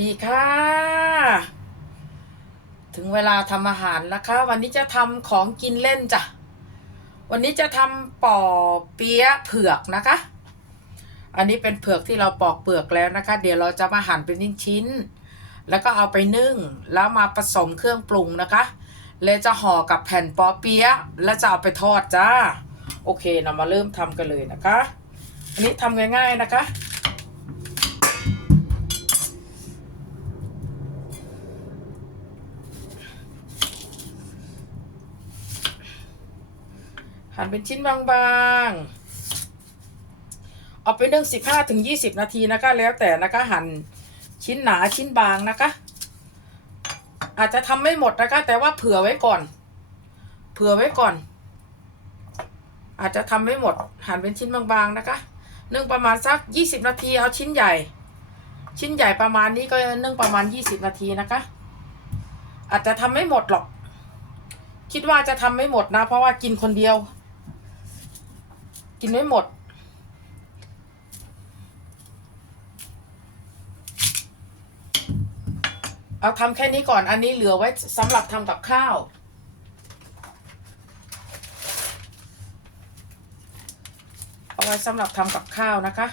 ดีค่ะ ถึงเวลาทำอาหารแล้วค่ะ วันนี้จะทำของกินเล่นจ้ะ วันนี้จะทำป่อเปี๊ยะเผือกนะคะ อันนี้เป็นเผือกที่เราปอกเปลือกแล้วนะคะ เดี๋ยวเราจะมาหั่นเป็นชิ้นๆแล้วก็เอาไปนึ่ง แล้วมาผสมเครื่องปรุงนะคะแล้วจะห่อกับแผ่นปอเปี๊ยะแล้วจะเอาไปทอดจ้า โอเคเรามาเริ่มทำกันเลยนะคะ อันนี้ทำง่ายๆนะคะ หั่นเป็นชิ้นบางๆ เอาไปนึ่งสิบห้าถึงยี่สิบนาทีนะคะ แล้วแต่นะคะหั่นชิ้นหนาชิ้นบางนะคะ อาจจะทำไม่หมดนะคะ แต่ว่าเผื่อไว้ก่อน เผื่อไว้ก่อน อาจจะทำไม่หมด หั่นเป็นชิ้นบางๆนะคะนึ่งประมาณสักยี่สิบนาทีเอาชิ้นใหญ่ ชิ้นใหญ่ประมาณนี้ก็นึ่งประมาณยี่สิบนาทีนะคะ อาจจะทำไม่หมดหรอก คิดว่าจะทำไม่หมดนะ เพราะว่ากินคนเดียว กินไม่หมด เอาทำแค่นี้ก่อน อันนี้เหลือไว้สำหรับทำกับข้าวเอาไว้สำหรับทำกับข้าวนะคะ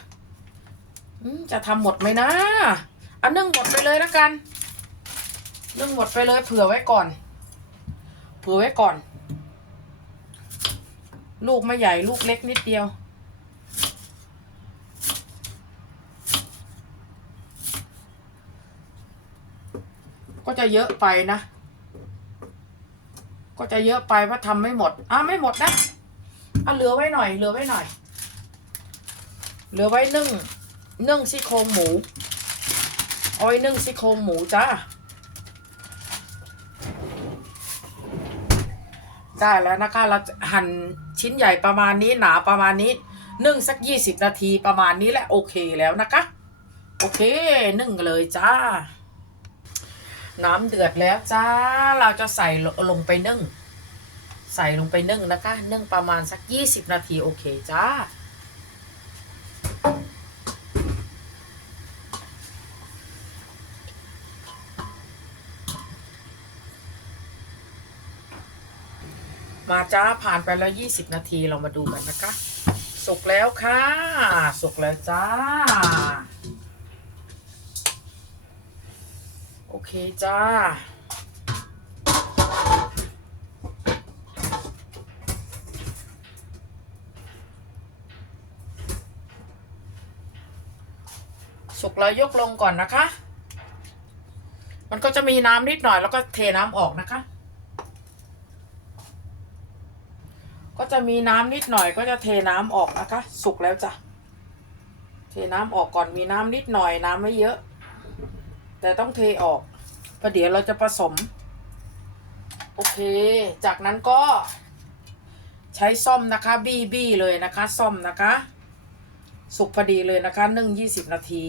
จะทำหมดไหมนะอันนึ่งหมดไปเลยแล้วกันนึ่งหมดไปเลยเผื่อไว้ก่อน เผื่อไว้ก่อน ลูกไม่ใหญ่ลูกเล็กนิดเดียว ก็จะเยอะไปนะ ก็จะเยอะไปเพราะทำไม่หมดอะไม่หมดนะอะเหลือไว้หน่อย เหลือไว้หน่อย เหลือไว้นึ่งนึ่งซี่โครงหมูอาไว้นึ่งซี่โครงหมูจ้า ได้แล้วนะคะ เราหั่นชิ้นใหญ่ประมาณนี้หนาประมาณนี้นึ่งสักยี่สิบนาทีประมาณนี้แหละโอเคแล้วนะคะ โอเคนึ่งเลยจ้า น้ำเดือดแล้วจ้า เราจะใส่ลงไปนึ่ง ใส่ลงไปนึ่งนะคะ นึ่งประมาณสักยี่สิบนาทีโอเคจ้า มาจ้าผ่านไปแล้วยี่สิบนาทีเรามาดูกันนะคะ สุกแล้วค่ะ สุกแล้วจ้า โอเคจ้า สุกแล้วยกลงก่อนนะคะ มันก็จะมีน้ำนิดหน่อยแล้วก็เทน้ำออกนะคะ ก็จะมีน้ำนิดหน่อยก็จะเทน้ำออกนะคะ สุกแล้วจ้ะ เทน้ำออกก่อนมีน้ำนิดหน่อยน้ำไม่เยอะ แต่ต้องเทออกเพระเดี๋ยวเราจะผสม โอเค จากนั้นก็ ใช้ซ่อมนะคะ บี้บี้เลยนะคะซ่อมนะคะ สุกพอดีเลยนะคะนึ่งยี่สิบนาที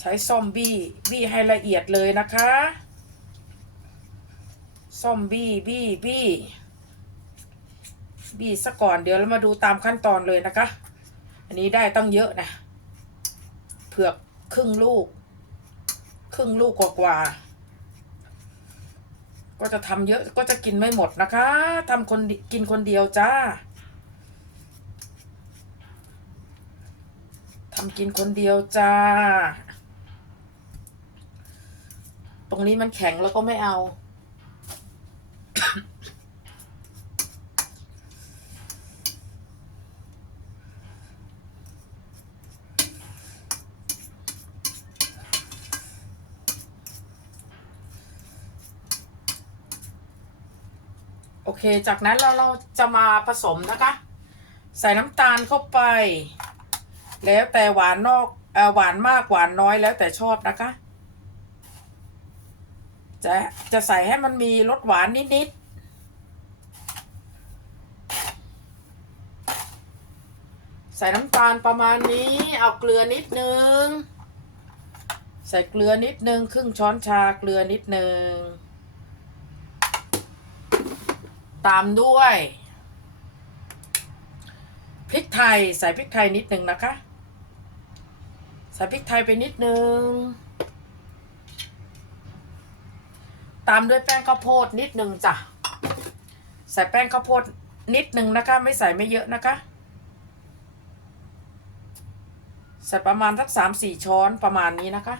ใช้ซ่อมบี้บี้ให้ละเอียดเลยนะคะ ซ่อมบี้บี้บี้บี้ซะก่อนเดี๋ยวเรามาดูตามขั้นตอนเลยนะคะ อันนี้ได้ตั้งเยอะนะ เผือกครึ่งลูก ครึ่งลูกกว่าๆก็จะทำเยอะก็จะกินไม่หมดนะคะทำคนกินคนเดียวจ้าทำกินคนเดียวจ้า ตรงนี้มันแข็งแล้วก็ไม่เอา จากนั้นเราเราจะมาผสมนะคะ ใส่น้ำตาลเข้าไป แล้วแต่หวานนอกอหวานมากหวานน้อยแล้วแต่ชอบนะคะ จะจะใส่ให้มันมีรสหวานนิดๆ ใส่น้ำตาลประมาณนี้ เอาเกลือนิดนึง ใส่เกลือนิดนึง ครึ่งช้อนชาเกลือนิดนึง ตามด้วยพริกไทยใส่พริกไทยนิดนึงนะคะ ใส่พริกไทยไปนิดนึง ตามด้วยแป้งข้าวโพดนิดนึงจ้ะ ใส่แป้งข้าวโพดนิดนึงนะคะ ไม่ใส่ไม่เยอะนะคะ ใส่ประมาณสักสามสี่ช้อนประมาณนี้นะคะ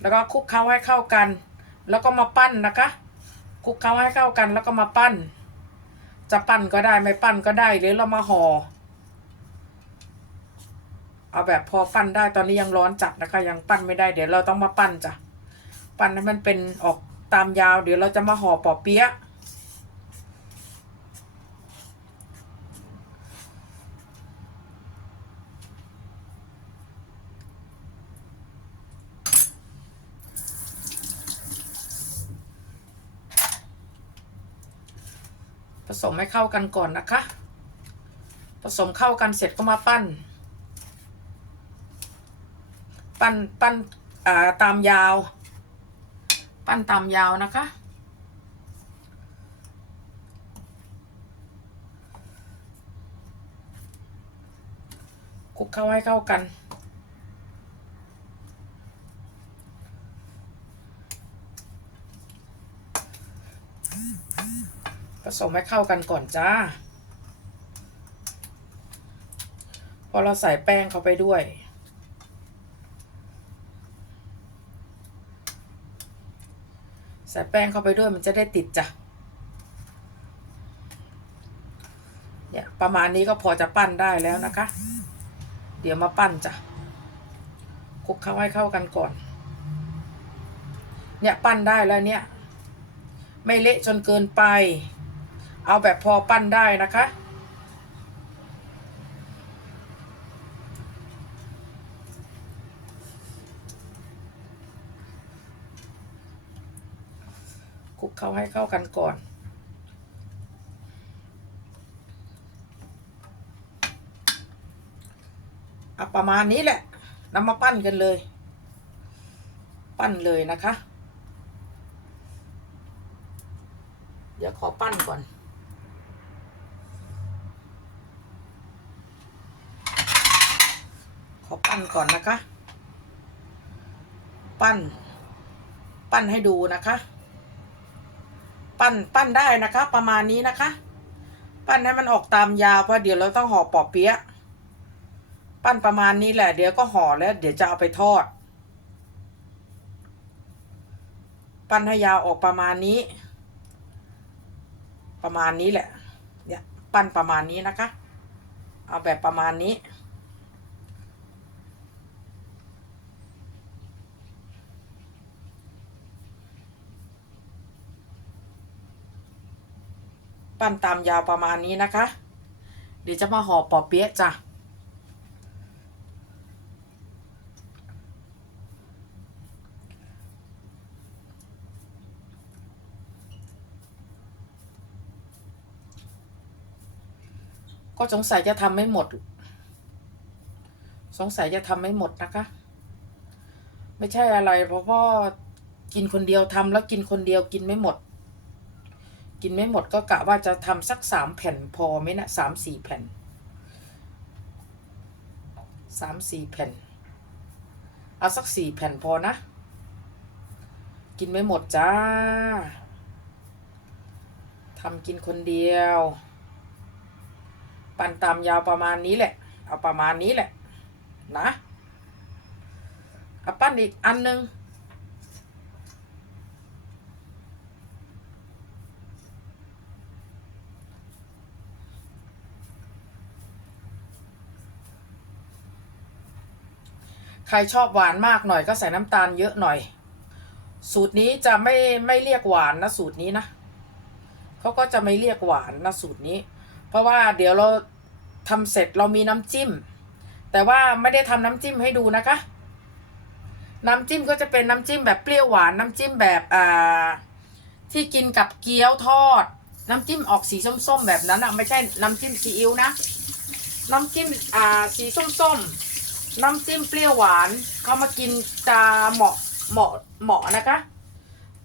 แล้วก็คลุกเคล้าให้เข้ากัน แล้วก็มาปั้นนะคะคลุกเคล้าให้เข้ากันแล้วก็มาปั้น จะปั้นก็ได้ไม่ปั้นก็ได้หรือเรามาห่อเอาแบบพอปั้นได้ตอนนี้ยังร้อนจัดนะคะ ยังปั้นไม่ได้เดี๋ยวเราต้องมาปั้นจ้ะ ปั้นให้มันเป็นออกตามยาว เดี๋ยวเราจะมาห่อปอเปี๊ยะ สมให้เข้ากันก่อนนะคะ ผสมเข้ากันเสร็จก็มาปั้น ปั้นปั้นาตามยาว ปั้นตามยาวนะคะ คุกเข้าให้เข้ากัน ผสมให้เข้ากันก่อนจ้า พอเราใส่แป้งเข้าไปด้วย ใส่แป้งเข้าไปด้วยมันจะได้ติดจ้ะเนี่ยประมาณนี้ก็พอจะปั้นได้แล้วนะคะ เดี๋ยวมาปั้นจ้ะคลุกเข้าให้เข้ากันก่อน เนี่ยปั้นได้แล้วเนี่ย ไม่เละจนเกินไป เอาแบบพอปั้นได้นะคะ คลุกเข้าให้เข้ากันก่อนเอาประมาณนี้แหละนำมาปั้นกันเลย ปั้นเลยนะคะ เดี๋ยวขอปั้นก่อน ขอปั้น ก่อนนะคะ ปั้น ปั้นให้ดูนะคะ ปั้นปั้นได้นะคะ ประมาณนี้นะคะ ปั้นให้มันออกตามยาวเพราะเดี๋ยวเราต้องห่อปอเปี๊ยะปั้นประมาณนี้แหละ เดี๋ยวก็ห่อแล้ว เดี๋ยวจะเอาไปทอด ปั้นให้ยาวออกประมาณนี้ ประมาณนี้แหละเนี่ยปั้นประมาณนี้นะคะ เอาแบบประมาณนี้ ปั้นตามยาวประมาณนี้นะคะ เดี๋ยวจะมาห่อปอเปี๊ยะจ้ะก็สงสัยจะทำไม่หมด สงสัยจะทำไม่หมดนะคะ ไม่ใช่อะไรเพราะพ่อกินคนเดียวทำแล้วกินคนเดียวกินไม่หมด กินไม่หมดก็กะว่าจะทำสักสามแผ่นพอไหมนะสามสี่แผ่นสามสี่แผ่น เอาสักสี่แผ่นพอนะ กินไม่หมดจ้าทำกินคนเดียว ปั่นตามยาวประมาณนี้แหละ เอาประมาณนี้แหละ นะเอาปั้นอีกอันหนึ่ง ครชอบหวานมากหน่อยก็ใส่น้ำตาลเยอะหน่อย สูตรนี้จะไม่ไม่เรียกหวานนะสูตรนี้นะเขาก็จะไม่เรียกหวานนะสูตรนี้ เพราะว่าเดี๋ยวเราทำเสร็จเรามีน้ำจิ้ม แต่ว่าไม่ได้ทำน้ำจิ้มให้ดูนะคะ น้ำจิ้มก็จะเป็นน้ำจิ้มแบบเปรี้ยวหวานน้ำจิ้มแบบอ่าที่กินกับเกี๊ยวทอด น้ำจิ้มออกสีส้มๆ แบบนั้นอะไม่ใช่น้ำจิ้มซีอิ๊วนะ น้ำจิ้มอ่าสีส้มๆ น้ำจิ้มเปรี้ยวหวานเขามากินจะเหมาะเหมาะเหมาะนะคะ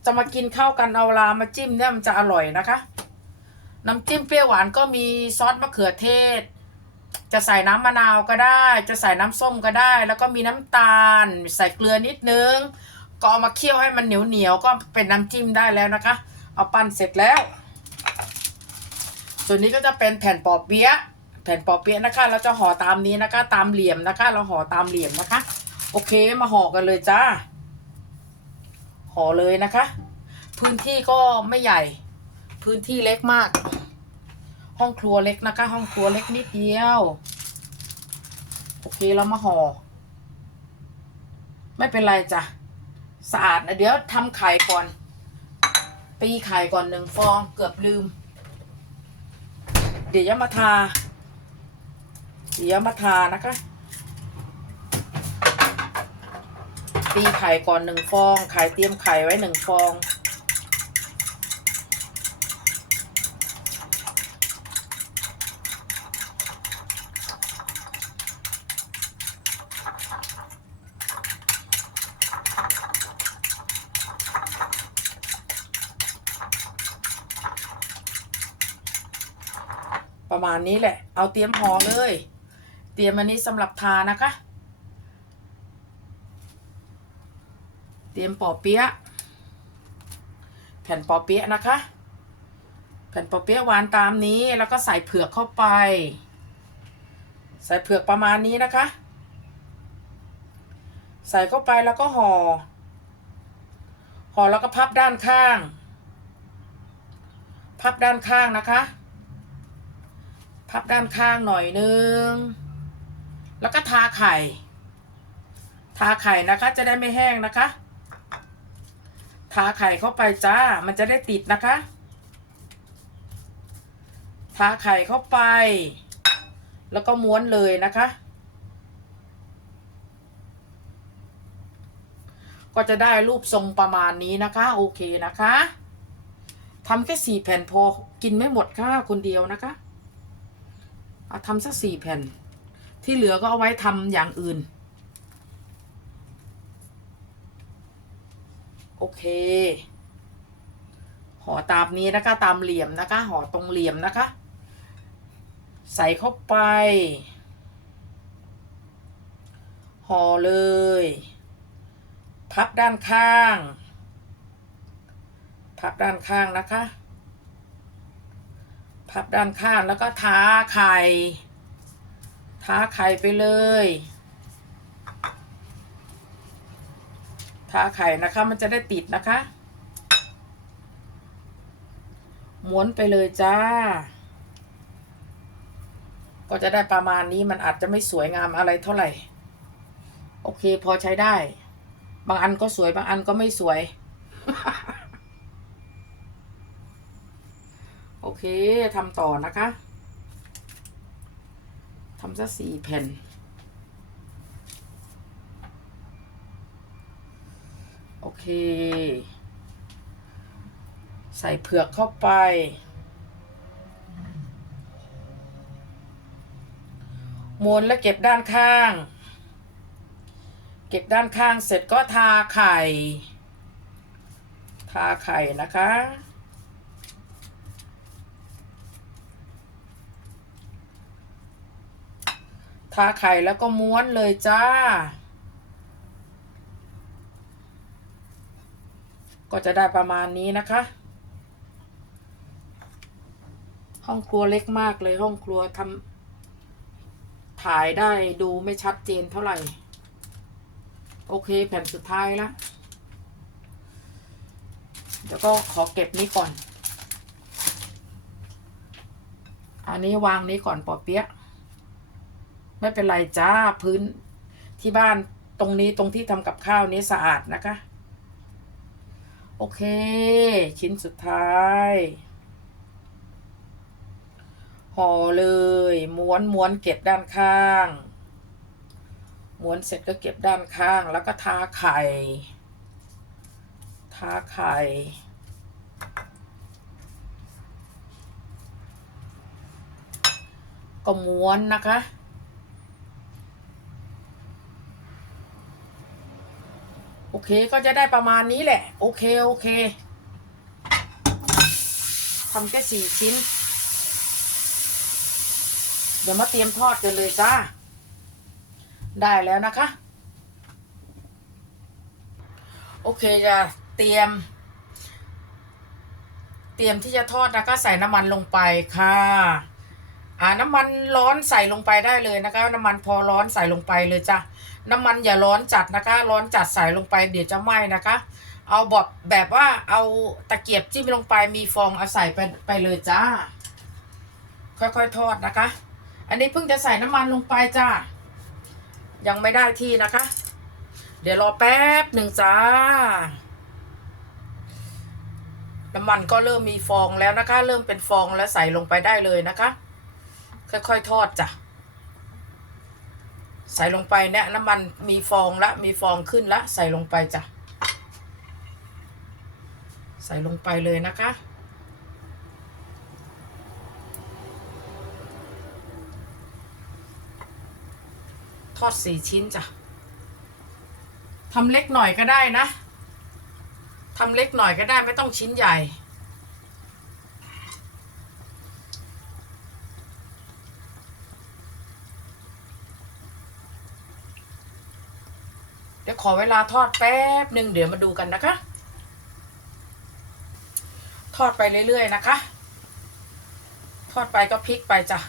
จะมากินเข้ากันเอาลามาจิ้มเนี่ยมันจะอร่อยนะคะ น้ำจิ้มเปรี้ยวหวานก็มีซอสมะเขือเทศ จะใส่น้ำมะนาวก็ได้ จะใส่น้ำส้มก็ได้ แล้วก็มีน้ำตาล ใส่เกลือนิดนึง ก็เอามาเคี่ยวให้มันเหนียวเหนียวก็เป็นน้ำจิ้มได้แล้วนะคะ เอาปั้นเสร็จแล้ว ส่วนนี้ก็จะเป็นแผ่นปอเปี๊ยะ ผ่นปอเปี๊ยะนะคะ เราจะห่อตามนี้นะคะ ตามเหลี่ยมนะคะ เราห่อตามเหลี่ยมนะคะ โอเคมาห่อกันเลยจ้าห่อเลยนะคะ พื้นที่ก็ไม่ใหญ่ พื้นที่เล็กมาก ห้องครัวเล็กนะคะ ห้องครัวเล็กนิดเดียว โอเคเรามาห่อไม่เป็นไรจ้ะสะอาดนะเดี๋ยวทำไข่ก่อน ตีไข่ก่อนหนึ่งฟองเกือบลืม เดี๋ยวจะมาทา เดี๋ยวมาทานะคะ ตีไข่ก่อนหนึ่งฟอง ไข่เตรียมไข่ไว้หนึ่งฟองประมาณนี้แหละ เอาเตรียมห่อเลย เตรียมอันนี้สำหรับทานะคะ เตรียมปอเปี๊ยะแผ่นปอเปี๊ยะนะคะ แผ่นปอเปี๊ยะหวานตามนี้แล้วก็ใส่เผือกเข้าไป ใส่เผือกประมาณนี้นะคะ ใส่เข้าไปแล้วก็ห่อห่อแล้วก็พับด้านข้าง พับด้านข้างนะคะ พับด้านข้างหน่อยนึง แล้วก็ทาไข่ ทาไข่นะคะ จะได้ไม่แห้งนะคะ ทาไข่เข้าไปจ้า มันจะได้ติดนะคะ ทาไข่เข้าไป แล้วก็ม้วนเลยนะคะ ก็จะได้รูปทรงประมาณนี้นะคะ โอเคนะคะทำแค่สี่แผ่นพอ กินไม่หมดค่ะคนเดียวนะคะ เอาทำสักสี่แผ่น ที่เหลือก็เอาไว้ทำอย่างอื่น โอเคห่อตามนี้นะคะ ตามเหลี่ยมนะคะห่อตรงเหลี่ยมนะคะ ใส่เข้าไปห่อเลย พับด้านข้าง พับด้านข้างนะคะ พับด้านข้างแล้วก็ทาไข่ ทาไข่ไปเลยทาไข่นะคะ มันจะได้ติดนะคะม้วนไปเลยจ้า ก็จะได้ประมาณนี้มันอาจจะไม่สวยงามอะไรเท่าไหร่ โอเคพอใช้ได้ บางอันก็สวยบางอันก็ไม่สวย โอเคทำต่อนะคะ ทำสักสี่แผ่น โอเค ใส่เผือกเข้าไป ม้วนแล้วเก็บด้านข้าง เก็บด้านข้างเสร็จก็ทาไข่ ทาไข่นะคะ ทาไข่แล้วก็ม้วนเลยจ้า ก็จะได้ประมาณนี้นะคะ ห้องครัวเล็กมากเลยห้องครัวทำถ่ายได้ดูไม่ชัดเจนเท่าไหร่ โอเคแผ่นสุดท้ายแล้วเดี๋ยวก็ขอเก็บนี้ก่อน อันนี้วางนี้ก่อนปอเปี๊ยะ ไม่เป็นไรจ้าพื้นที่บ้านตรงนี้ตรงที่ทำกับข้าวนี้สะอาดนะคะ โอเค ชิ้นสุดท้ายห่อเลย ม้วนม้วนเก็บด้านข้าง ม้วนเสร็จก็เก็บด้านข้าง แล้วก็ทาไข่ ทาไข่ก็ม้วนนะคะ อเคก็จะได้ประมาณนี้แหละ โอเค โอเคทำแค่สี่ชิ้น เดี๋ยวมาเตรียมทอดกันเลยจ้า ได้แล้วนะคะ โอเคจะเตรียม เตรียมที่จะทอดนะคะใส่น้ำมันลงไปค่ะ อ่าน้ำมันร้อนใส่ลงไปได้เลยนะคะ น้ำมันพอร้อนใส่ลงไปเลยจ้ะน้ำมันอย่าร้อนจัดนะคะ ร้อนจัดใส่ลงไปเดี๋ยวจะไหม้นะคะ เอาแบบแบบว่าเอาตะเกียบจิ้มลงไปมีฟองเอาใส่ไปไปเลยจ้า ค่อยๆทอดนะคะ อันนี้เพิ่งจะใส่น้ำมันลงไปจ้ายังไม่ได้ที่นะคะ เดี๋ยวรอแป๊บหนึ่งจ้าน้ำมันก็เริ่มมีฟองแล้วนะคะ เริ่มเป็นฟองแล้วใส่ลงไปได้เลยนะคะ ค่อยๆทอดจ้ะ ใส่ลงไปเนี่ยน้ำมันมีฟองละมีฟองขึ้นละ ใส่ลงไปจ้ะ ใส่ลงไปเลยนะคะทอดสี่ชิ้นจ้ะทำเล็กหน่อยก็ได้นะทำเล็กหน่อยก็ได้ไม่ต้องชิ้นใหญ่ เดี๋ยว ขอเวลาทอดแป๊บหนึ่งเดี๋ยวมาดูกันนะคะ ทอดไปเรื่อยๆนะคะ ทอดไปก็พลิกไปจ้ะ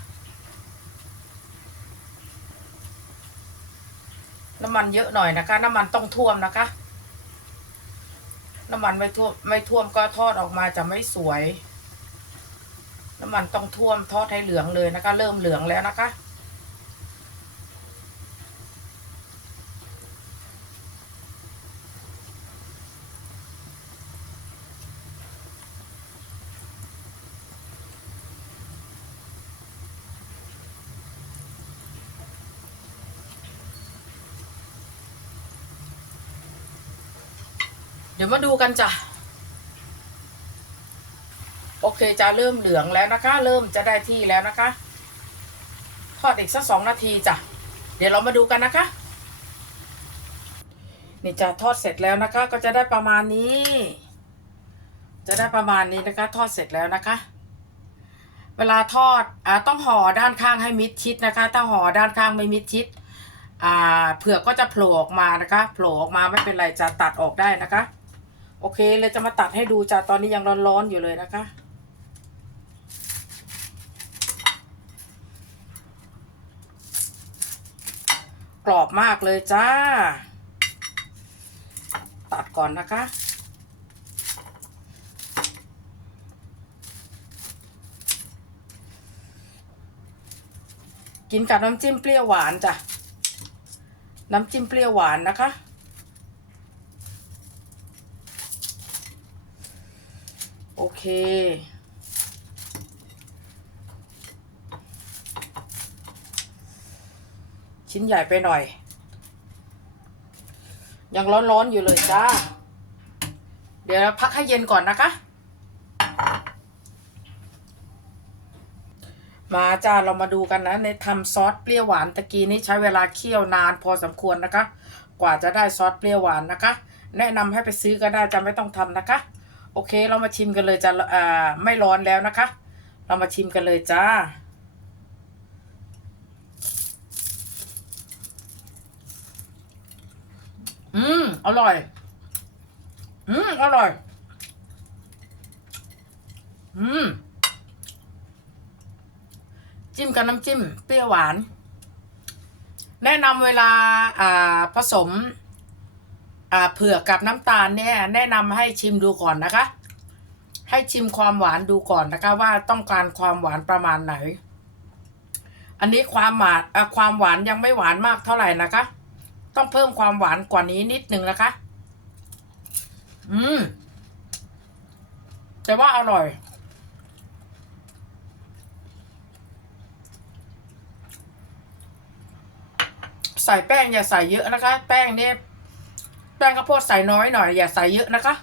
น้ำมันเยอะหน่อยนะคะ น้ำมันต้องท่วมนะคะ น้ำมันไม่ท่วมไม่ท่วมก็ทอดออกมาจะไม่สวย น้ำมันต้องท่วมทอดให้เหลืองเลยนะคะ เริ่มเหลืองแล้วนะคะ เดี๋ยวมาดูกันจ้ะ โอเคจะเริ่มเหลืองแล้วนะคะ เริ่มจะได้ที่แล้วนะคะทอดอีกสักสองนาทีจ้ะ เดี๋ยวเรามาดูกันนะคะ นี่จะทอดเสร็จแล้วนะคะ ก็จะได้ประมาณนี้ จะได้ประมาณนี้นะคะ ทอดเสร็จแล้วนะคะ เวลาทอดอ่าต้องห่อด้านข้างให้มิดชิดนะคะ ถ้าห่อด้านข้างไม่มิดชิดอ่าเผือกก็จะโผล่ออกมานะคะ โผล่ออกมาไม่เป็นไรจะตัดออกได้นะคะ โอเคเลยจะมาตัดให้ดูจ้ะตอนนี้ยังร้อนๆอยู่เลยนะคะ กรอบมากเลยจ้า ตัดก่อนนะคะกินกับน้ำจิ้มเปรี้ยวหวานจ้ะ น้ำจิ้มเปรี้ยวหวานนะคะ โอเค ชิ้นใหญ่ไปหน่อย ยังร้อนๆอยู่เลยจ้า เดี๋ยวพักให้เย็นก่อนนะคะ มาจ้าเรามาดูกันนะ ในทำซอสเปรี้ยวหวานตะกี้นี้ใช้เวลาเคี่ยวนานพอสมควรนะคะ กว่าจะได้ซอสเปรี้ยวหวานนะคะ แนะนำให้ไปซื้อก็ได้จะไม่ต้องทำนะคะ โอเค เรามาชิมกันเลยจะอ่าไม่ร้อนแล้วนะคะ เรามาชิมกันเลยจ้าอืม อร่อย อืม อร่อย อืม จิ้มกับน้ำจิ้ม เปรี้ยวหวาน แนะนำเวลา อ่า ผสม เผือกกับน้ำตาลเนี่ยแนะนำให้ชิมดูก่อนนะคะ ให้ชิมความหวานดูก่อนนะคะว่าต้องการความหวานประมาณไหน อันนี้ความหวานความหวานยังไม่หวานมากเท่าไหร่นะคะ ต้องเพิ่มความหวานกว่านี้นิดนึงนะคะ อืม แต่ว่าอร่อยใส่แป้งอย่าใส่เยอะนะคะ แป้งเนี่ย แป้งข้าวโพดใส่น้อยหน่อย อย่าใส่เยอะนะคะ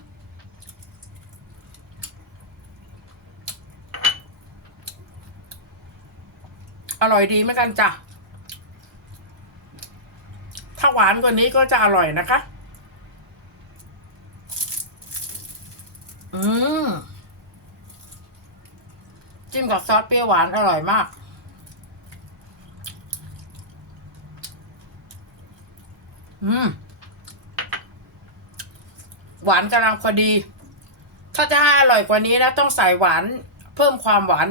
อร่อยดีเหมือนกันจ้ะ ถ้าหวานกว่านี้ก็จะอร่อยนะคะ อืม จิ้มกับซอสเปรี้ยวหวานอร่อยมากอืม หวานกำลังพอดี ถ้าจะให้อร่อยกว่านี้นะต้องใส่หวานเพิ่มความหวาน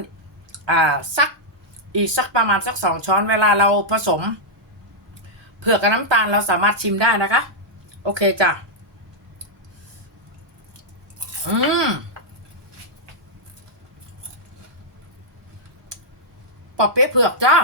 อ่าสักอีกสักประมาณสักสองช้อนเวลาเราผสมเผือกกับน้ำตาลเราสามารถชิมได้นะคะ โอเคจ้ะอืมปอเปี๊ยะเผือกจ้า